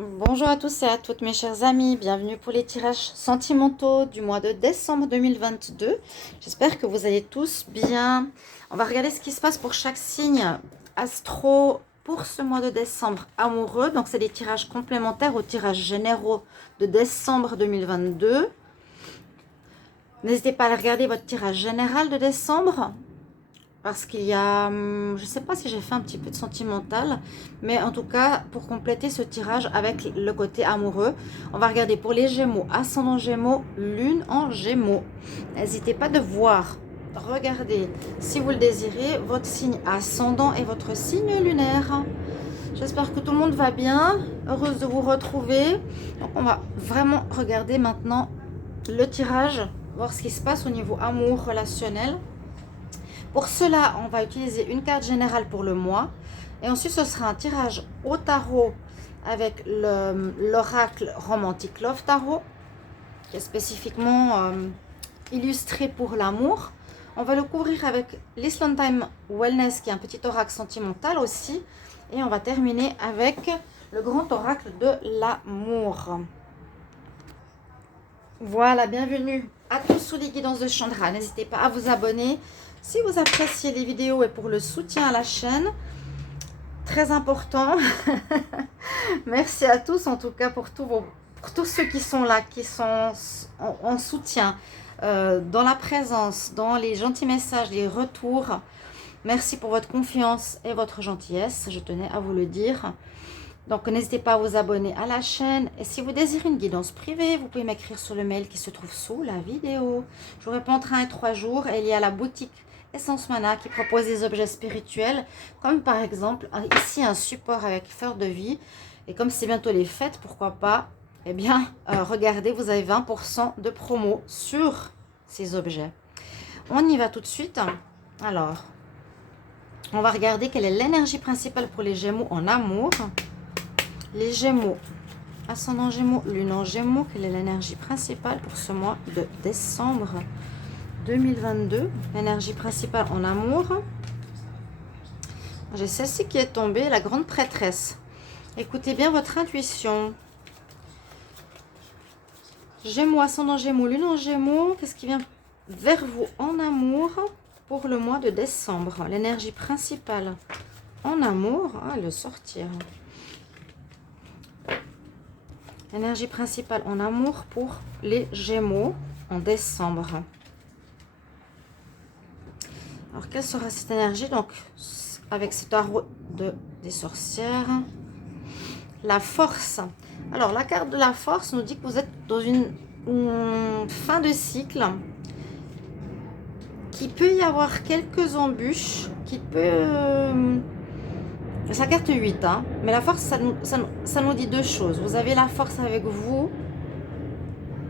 Bonjour à tous et à toutes mes chers amis, bienvenue pour les tirages sentimentaux du mois de décembre 2022. J'espère que vous allez tous bien. On va regarder ce qui se passe pour chaque signe astro pour ce mois de décembre amoureux. Donc c'est des tirages complémentaires aux tirages généraux de décembre 2022. N'hésitez pas à regarder votre tirage général de décembre. Parce qu'il y a, je ne sais pas si j'ai fait un petit peu de sentimental, mais en tout cas, pour compléter ce tirage avec le côté amoureux, on va regarder pour les Gémeaux, ascendant Gémeaux, Lune en Gémeaux. N'hésitez pas de voir, regardez, si vous le désirez, votre signe ascendant et votre signe lunaire. J'espère que tout le monde va bien, heureuse de vous retrouver. Donc on va vraiment regarder maintenant le tirage, voir ce qui se passe au niveau amour relationnel. Pour cela, on va utiliser une carte générale pour le mois. Et ensuite, ce sera un tirage au tarot avec l'oracle Romantic Love Tarot, qui est spécifiquement illustré pour l'amour. On va le couvrir avec l'Island Time Wellness, qui est un petit oracle sentimental aussi. Et on va terminer avec le grand oracle de l'amour. Voilà, bienvenue à tous sous les guidances de Chandra. N'hésitez pas à vous abonner si vous appréciez les vidéos et pour le soutien à la chaîne. Très important. Merci à tous en tout cas pour tous ceux qui sont là, qui sont en soutien, dans la présence, dans les gentils messages, les retours. Merci pour votre confiance et votre gentillesse, je tenais à vous le dire. Donc, n'hésitez pas à vous abonner à la chaîne. Et si vous désirez une guidance privée, vous pouvez m'écrire sur le mail qui se trouve sous la vidéo. Je vous réponds entre 1 et 3 jours. Et il y a la boutique Essence Mana qui propose des objets spirituels, comme par exemple ici un support avec fleur de vie. Et comme c'est bientôt les fêtes, pourquoi pas, eh bien, regardez, vous avez 20% de promo sur ces objets. On y va tout de suite. Alors, on va regarder quelle est l'énergie principale pour les Gémeaux en amour. Les Gémeaux, ascendant Gémeaux, Lune en Gémeaux, quelle est l'énergie principale pour ce mois de décembre 2022? L'énergie principale en amour. J'ai celle-ci qui est tombée, la grande prêtresse. Écoutez bien votre intuition. Gémeaux, ascendant Gémeaux, Lune en Gémeaux, qu'est-ce qui vient vers vous en amour pour le mois de décembre? L'énergie principale en amour, le sortir. Énergie principale en amour pour les Gémeaux en décembre. Alors, quelle sera cette énergie? Donc, avec ce tarot des sorcières. La force. Alors, la carte de la force nous dit que vous êtes dans une fin de cycle. Qu'il peut y avoir quelques embûches. Qui peut... C'est la carte 8, hein. Mais la force, ça nous dit deux choses. Vous avez la force avec vous.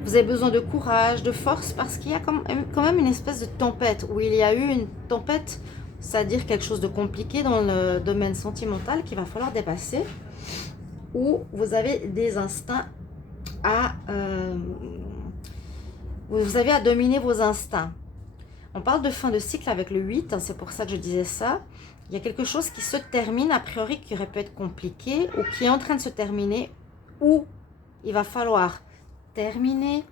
Vous avez besoin de courage, de force, parce qu'il y a quand même une espèce de tempête. Où il y a eu une tempête, c'est-à-dire quelque chose de compliqué dans le domaine sentimental qu'il va falloir dépasser. Où vous avez des instincts à... vous avez à dominer vos instincts. On parle de fin de cycle avec le 8, hein, c'est pour ça que je disais ça. Il y a quelque chose qui se termine, a priori, qui aurait pu être compliqué, ou qui est en train de se terminer, ou il va falloir terminer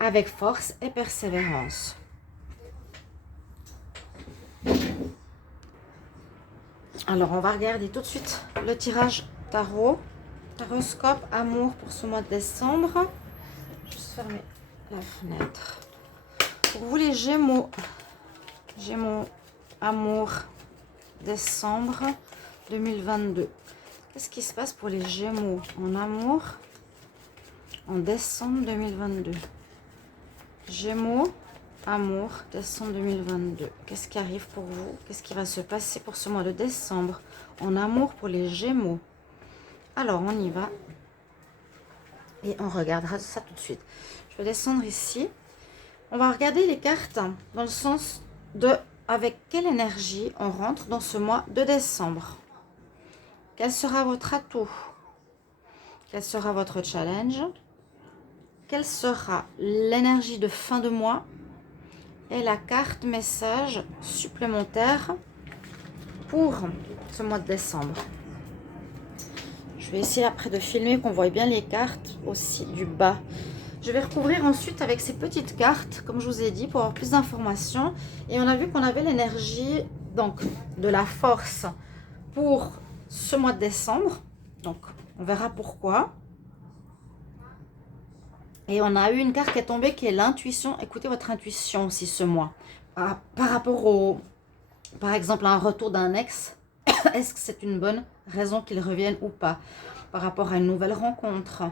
avec force et persévérance. Alors, on va regarder tout de suite le tirage tarot. Taroscope, amour pour ce mois de décembre. Je vais juste fermer la fenêtre. Pour vous les Gémeaux, Gémeaux, amour, décembre 2022. Qu'est-ce qui se passe pour les Gémeaux en amour en décembre 2022? Gémeaux, amour, décembre 2022. Qu'est-ce qui arrive pour vous? Qu'est-ce qui va se passer pour ce mois de décembre en amour pour les Gémeaux? Alors, on y va. Et on regardera ça tout de suite. Je vais descendre ici. On va regarder les cartes dans le sens de avec quelle énergie on rentre dans ce mois de décembre. Quel sera votre atout? Quel sera votre challenge? Quelle sera l'énergie de fin de mois? Et la carte message supplémentaire pour ce mois de décembre. Je Je vais essayer après de filmer qu'on voit bien les cartes aussi du bas. Je vais recouvrir ensuite avec ces petites cartes, comme je vous ai dit, pour avoir plus d'informations. Et on a vu qu'on avait l'énergie donc de la force pour ce mois de décembre. Donc, on verra pourquoi. Et on a eu une carte qui est tombée qui est l'intuition. Écoutez votre intuition aussi ce mois. Par rapport au, par exemple, à un retour d'un ex, est-ce que c'est une bonne raison qu'il revienne ou pas? Par rapport à une nouvelle rencontre,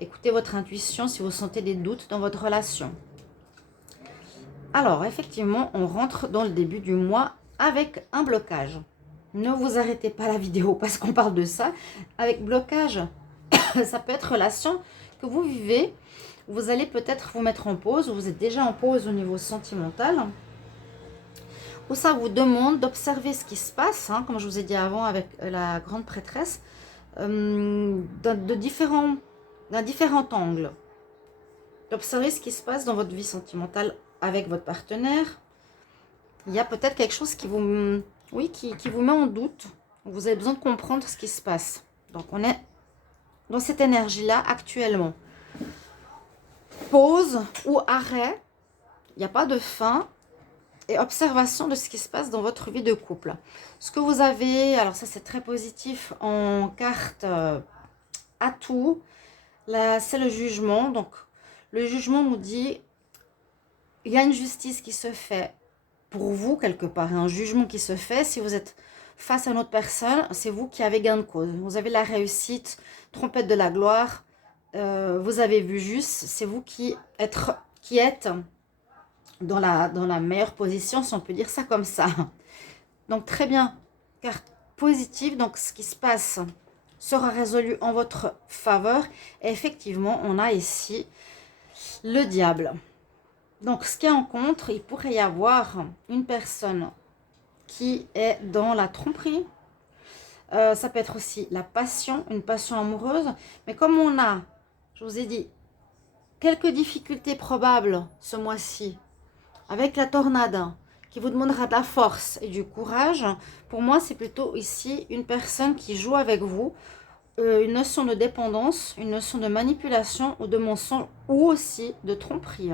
écoutez votre intuition si vous sentez des doutes dans votre relation. Alors, effectivement, on rentre dans le début du mois avec un blocage. Ne vous arrêtez pas la vidéo parce qu'on parle de ça. Avec blocage, ça peut être relation que vous vivez. Vous allez peut-être vous mettre en pause, ou vous êtes déjà en pause au niveau sentimental. Où ça vous demande d'observer ce qui se passe, hein, comme je vous ai dit avant avec la grande prêtresse, d'un différent angle. D'observer ce qui se passe dans votre vie sentimentale avec votre partenaire. Il y a peut-être quelque chose qui vous, oui, qui vous met en doute. Vous avez besoin de comprendre ce qui se passe. Donc on est dans cette énergie-là actuellement. Pause ou arrêt, il n'y a pas de fin. Et observation de ce qui se passe dans votre vie de couple. Ce que vous avez, alors ça c'est très positif en carte atout, là c'est le jugement. Donc le jugement nous dit, il y a une justice qui se fait pour vous quelque part, un jugement qui se fait. Si vous êtes face à une autre personne, c'est vous qui avez gain de cause. Vous avez la réussite, trompette de la gloire, vous avez vu juste, c'est vous qui êtes dans la meilleure position, si on peut dire ça comme ça. Donc très bien, carte positive, donc ce qui se passe sera résolu en votre faveur. Et effectivement, on a ici le diable. Donc ce qui est en contre, il pourrait y avoir une personne qui est dans la tromperie. Ça peut être aussi la passion, une passion amoureuse. Mais comme on a, je vous ai dit, quelques difficultés probables ce mois-ci, avec la tornade qui vous demandera de la force et du courage, pour moi c'est plutôt ici une personne qui joue avec vous, une notion de dépendance, une notion de manipulation ou de mensonge ou aussi de tromperie.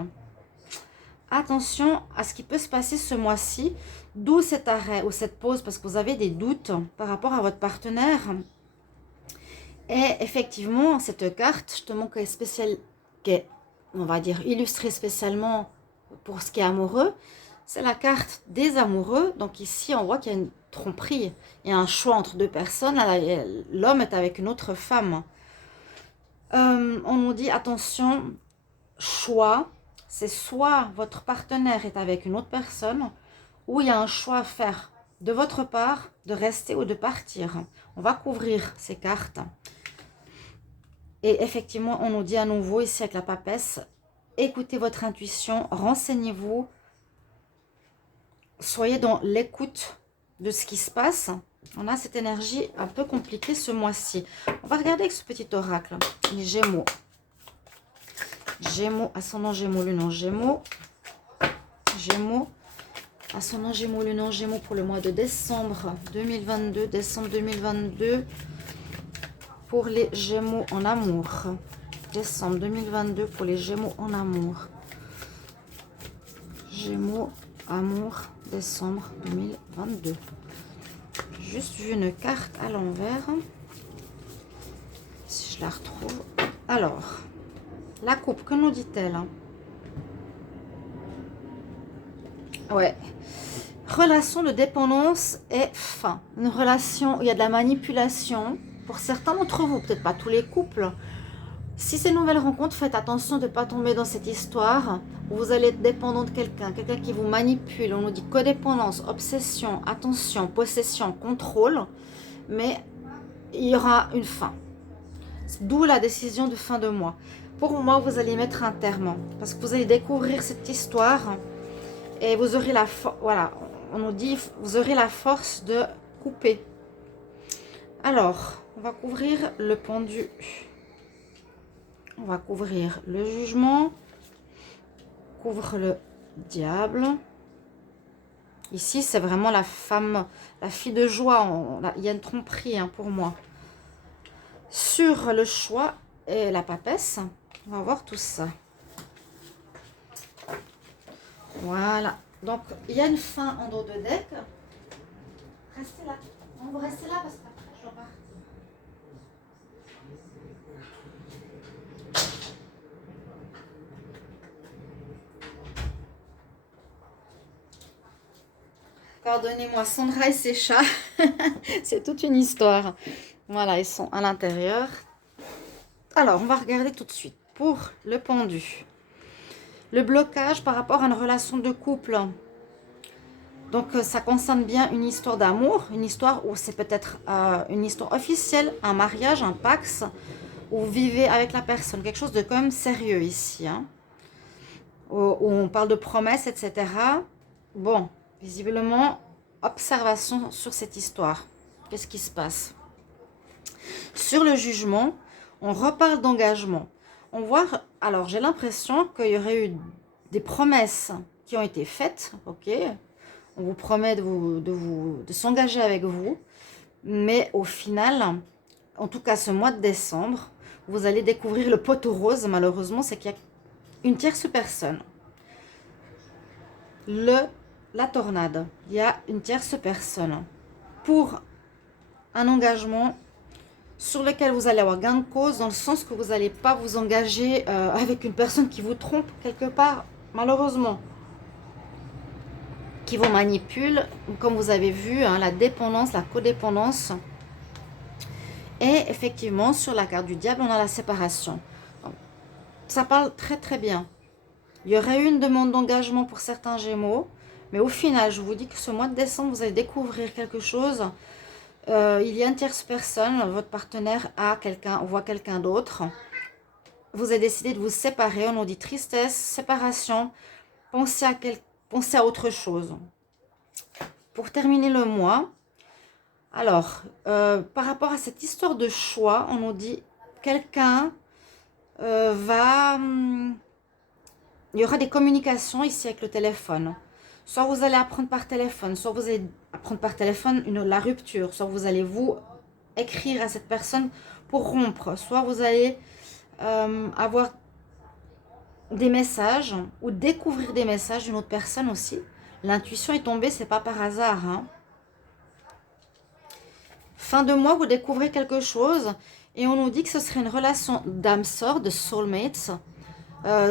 Attention à ce qui peut se passer ce mois-ci, d'où cet arrêt ou cette pause parce que vous avez des doutes par rapport à votre partenaire. Et effectivement, cette carte, justement, qui est spéciale, qui est, on va dire, illustrée spécialement pour ce qui est amoureux, c'est la carte des amoureux. Donc ici, on voit qu'il y a une tromperie. Il y a un choix entre deux personnes. L'homme est avec une autre femme. On nous dit, attention, choix. C'est soit votre partenaire est avec une autre personne, ou il y a un choix à faire de votre part, de rester ou de partir. On va couvrir ces cartes. Et effectivement, on nous dit à nouveau ici avec la papesse, écoutez votre intuition, renseignez-vous, soyez dans l'écoute de ce qui se passe. On a cette énergie un peu compliquée ce mois-ci. On va regarder avec ce petit oracle, les Gémeaux. Gémeaux, ascendant Gémeaux, lune en Gémeaux. Gémeaux, ascendant Gémeaux, lune en Gémeaux pour le mois de décembre 2022. Décembre 2022 pour les Gémeaux en amour. Décembre 2022 pour les Gémeaux en amour. Gémeaux, amour, décembre 2022. Juste vu une carte à l'envers. Si je la retrouve. Alors, la coupe, que nous dit-elle? Ouais. Relation de dépendance et fin. Une relation où il y a de la manipulation. Pour certains d'entre vous, peut-être pas tous les couples. Si c'est une nouvelle rencontre, faites attention de ne pas tomber dans cette histoire où vous allez être dépendant de quelqu'un qui vous manipule. On nous dit codépendance, obsession, attention, possession, contrôle. Mais il y aura une fin. D'où la décision de fin de mois. Pour moi, vous allez mettre un terme parce que vous allez découvrir cette histoire et vous aurez la force, voilà, on nous dit, vous aurez la force de couper. Alors, on va couvrir le pendu. On va couvrir le jugement. Couvre le diable. Ici, c'est vraiment la femme, la fille de joie. Il y a une tromperie hein, pour moi. Sur le choix et la papesse, on va voir tout ça. Voilà. Donc, il y a une fin en dos de deck. Restez là. On va rester là parce qu'après, je dois partir. Pardonnez-moi, Sandra et ses chats. C'est toute une histoire. Voilà, ils sont à l'intérieur. Alors, on va regarder tout de suite pour le pendu. Le blocage par rapport à une relation de couple. Donc, ça concerne bien une histoire d'amour, une histoire où c'est peut-être une histoire officielle, un mariage, un pax, où vous vivez avec la personne, quelque chose de quand même sérieux ici, hein, où on parle de promesses, etc. Bon, visiblement, observation sur cette histoire. Qu'est-ce qui se passe? Sur le jugement, on reparle d'engagement. On voit, alors j'ai l'impression qu'il y aurait eu des promesses qui ont été faites, ok? On vous promet de s'engager avec vous, mais au final, en tout cas ce mois de décembre, vous allez découvrir le poteau rose, malheureusement, c'est qu'il y a une tierce personne. La tornade, il y a une tierce personne pour un engagement sur lequel vous allez avoir gain de cause, dans le sens que vous n'allez pas vous engager avec une personne qui vous trompe quelque part, malheureusement, qui vous manipule, comme vous avez vu, hein, la dépendance, la codépendance. Et effectivement, sur la carte du diable, on a la séparation. Donc, ça parle très très bien. Il y aurait eu une demande d'engagement pour certains Gémeaux, mais au final, je vous dis que ce mois de décembre, vous allez découvrir quelque chose. Il y a une tierce personne, votre partenaire a quelqu'un, voit quelqu'un d'autre. Vous avez décidé de vous séparer, on nous dit tristesse, séparation, pensez à autre chose. Pour terminer le mois, alors, par rapport à cette histoire de choix, on nous dit quelqu'un va... il y aura des communications ici avec le téléphone. Soit vous allez apprendre par téléphone, soit vous allez apprendre par téléphone la rupture, soit vous allez vous écrire à cette personne pour rompre, soit vous allez avoir des messages ou découvrir des messages d'une autre personne aussi. L'intuition est tombée, c'est pas par hasard, hein. Fin de mois, vous découvrez quelque chose et on nous dit que ce serait une relation d'âme-sœur, de soulmates,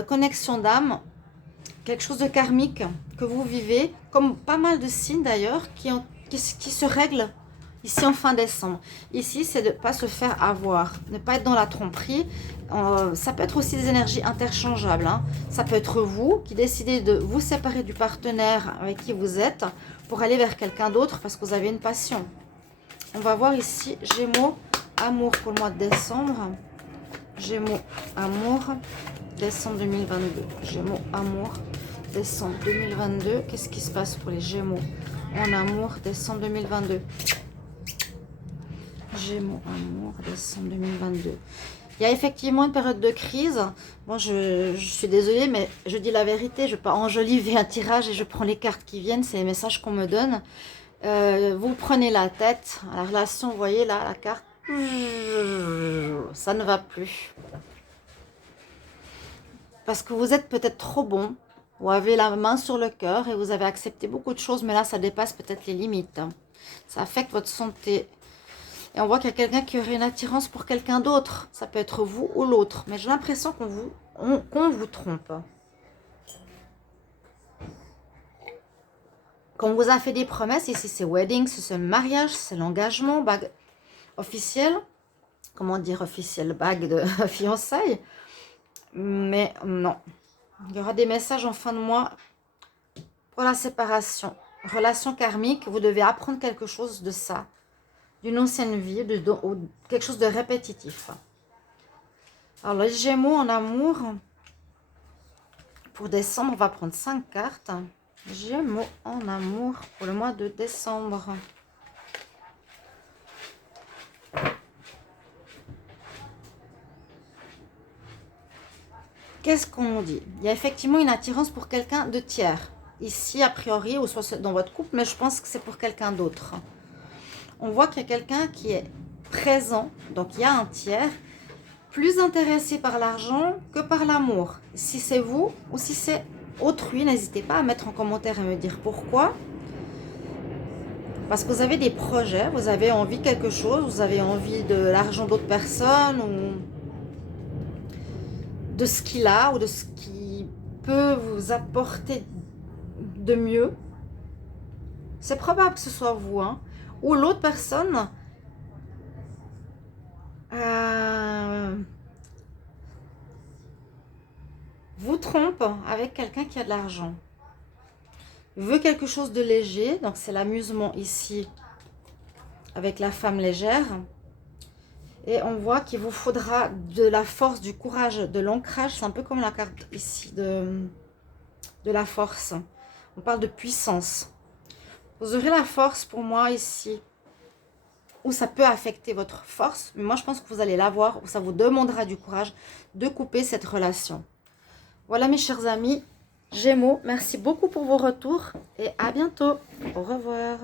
connexion d'âme, quelque chose de karmique que vous vivez, comme pas mal de signes d'ailleurs qui se règlent ici en fin décembre. Ici, c'est de ne pas se faire avoir, ne pas être dans la tromperie. Ça peut être aussi des énergies interchangeables, hein. Ça peut être vous qui décidez de vous séparer du partenaire avec qui vous êtes pour aller vers quelqu'un d'autre parce que vous avez une passion. On va voir ici Gémeaux, amour pour le mois de décembre. Gémeaux, amour, décembre 2022. Gémeaux, amour, décembre 2022. Qu'est-ce qui se passe pour les Gémeaux en amour, décembre 2022? Gémeaux, amour, décembre 2022. Il y a effectivement une période de crise. Bon, je suis désolée, mais je dis la vérité. Je ne vais pas enjoliver un tirage et je prends les cartes qui viennent. C'est les messages qu'on me donne. Vous prenez la tête. La relation, vous voyez là, la carte. Ça ne va plus. Parce que vous êtes peut-être trop bon. Vous avez la main sur le cœur et vous avez accepté beaucoup de choses. Mais là, ça dépasse peut-être les limites. Ça affecte votre santé. Et on voit qu'il y a quelqu'un qui aurait une attirance pour quelqu'un d'autre. Ça peut être vous ou l'autre. Mais j'ai l'impression qu'on vous trompe. Qu'on vous a fait des promesses. Ici, c'est wedding, c'est le mariage, c'est l'engagement, bague officielle. Comment dire officielle? Bague de fiançailles. Mais non. Il y aura des messages en fin de mois pour la séparation. Relation karmique, vous devez apprendre quelque chose de ça. D'une ancienne vie, quelque chose de répétitif. Alors, les Gémeaux en amour, pour décembre, on va prendre 5 cartes. Gémeaux en amour pour le mois de décembre. Qu'est-ce qu'on nous dit? Il y a effectivement une attirance pour quelqu'un de tiers. Ici, a priori, ou soit dans votre couple, mais je pense que c'est pour quelqu'un d'autre. On voit qu'il y a quelqu'un qui est présent, donc il y a un tiers, plus intéressé par l'argent que par l'amour. Si c'est vous ou si c'est autrui, n'hésitez pas à mettre en commentaire et me dire pourquoi. Parce que vous avez des projets, vous avez envie de quelque chose, vous avez envie de l'argent d'autres personnes ou de ce qu'il a ou de ce qui peut vous apporter de mieux. C'est probable que ce soit vous, hein, ou l'autre personne vous trompe avec quelqu'un qui a de l'argent. Veut quelque chose de léger, donc c'est l'amusement ici avec la femme légère. Et on voit qu'il vous faudra de la force, du courage, de l'ancrage. C'est un peu comme la carte ici de la force. On parle de puissance. Vous aurez la force pour moi ici, où ça peut affecter votre force. Mais moi, je pense que vous allez l'avoir, où ça vous demandera du courage de couper cette relation. Voilà mes chers amis, Gémeaux, merci beaucoup pour vos retours et à bientôt. Au revoir.